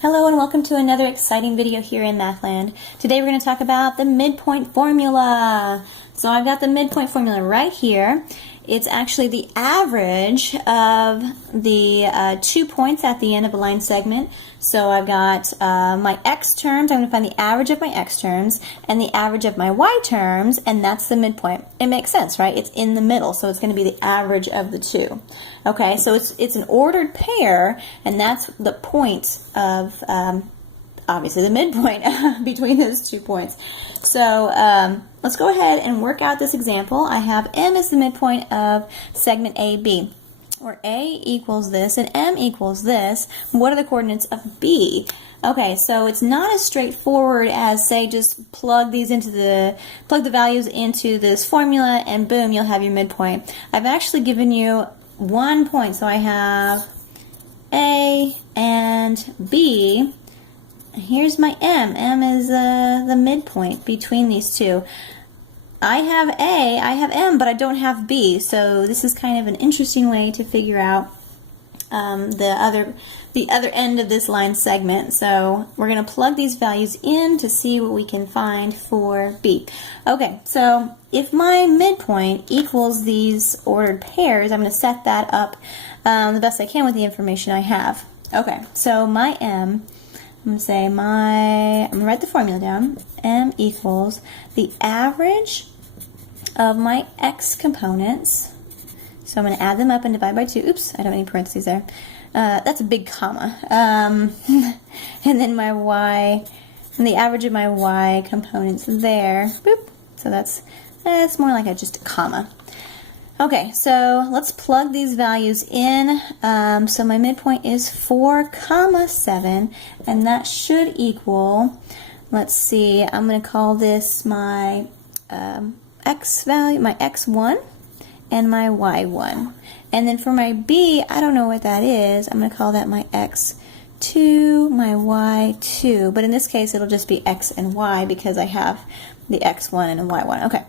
Hello and welcome to another exciting video here in Mathland. Today we're going to talk about the midpoint formula. So I've got the midpoint formula right here. It's actually the average of the 2 points at the end of a line segment. So I've got my x terms. I'm going to find the average of my x terms and the average of my y terms, and that's the midpoint. It makes sense, right? It's in the middle, so it's going to be the average of the two. Okay, so it's an ordered pair, and that's the point of obviously the midpoint between those 2 points. So let's go ahead and work out this example. I have M as the midpoint of segment AB, where A equals this and M equals this. What are the coordinates of B? Okay, so it's not as straightforward as, say, just plug the values into this formula and boom, you'll have your midpoint. I've actually given you 1 point, so I have A and B. Here's my M. M is the midpoint between these two. I have A, I have M, but I don't have B, so this is kind of an interesting way to figure out the other end of this line segment. So we're going to plug these values in to see what we can find for B. Okay, so if my midpoint equals these ordered pairs, I'm going to set that up the best I can with the information I have. Okay, so my M, I'm going to say I'm going to write the formula down. M equals the average of my x components. So I'm going to add them up and divide by 2. Oops, I don't have any parentheses there. That's a big comma. And then my y, and the average of my y components there. Boop. So that's more like just a comma. Okay, so let's plug these values in. So my midpoint is 4, 7, and that should equal, let's see, I'm going to call this my x value, my x1, and my y1. And then for my b, I don't know what that is. I'm going to call that my x2, my y2. But in this case, it'll just be x and y because I have the x1 and a y1. Okay.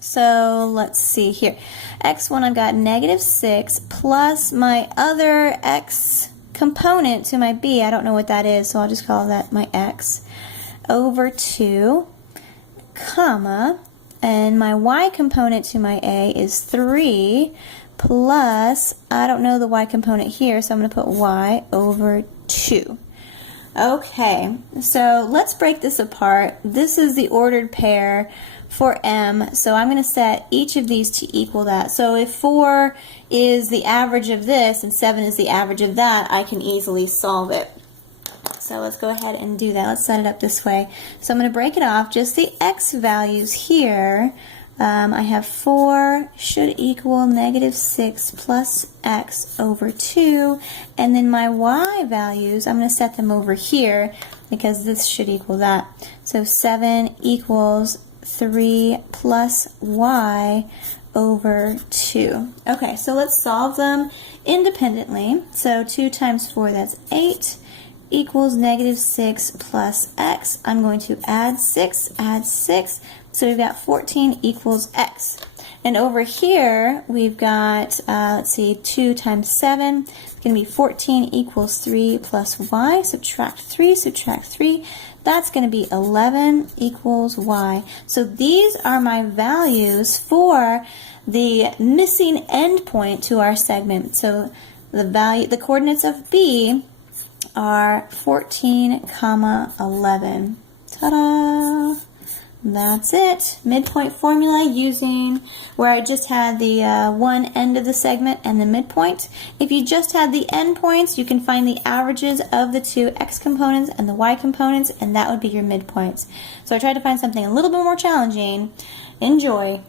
So let's see here. X1, I've got -6 plus my other x component to my b. I don't know what that is, so I'll just call that my x over 2, comma, and my y component to my a is 3 plus, I don't know the y component here, so I'm going to put y over 2. Okay, so let's break this apart. This is the ordered pair for M, so I'm going to set each of these to equal that. So if 4 is the average of this and 7 is the average of that, I can easily solve it. So let's go ahead and do that. Let's set it up this way. So I'm going to break it off. Just the x values here. I have 4 should equal -6 plus x over 2. And then my y values, I'm going to set them over here because this should equal that. So 7 equals 3 plus y over 2. Okay, so let's solve them independently. So 2 times 4, that's 8, equals -6 plus x. I'm going to add 6, so we've got 14 equals x. And over here, we've got, let's see, 2 times 7. It's going to be 14 equals 3 plus y. Subtract 3. That's going to be 11 equals y. So these are my values for the missing endpoint to our segment. So the coordinates of B are 14, 11. Ta-da! That's it. Midpoint formula using where I just had the one end of the segment and the midpoint. If you just had the endpoints, you can find the averages of the 2 x components and the y components, and that would be your midpoints. So I tried to find something a little bit more challenging. Enjoy.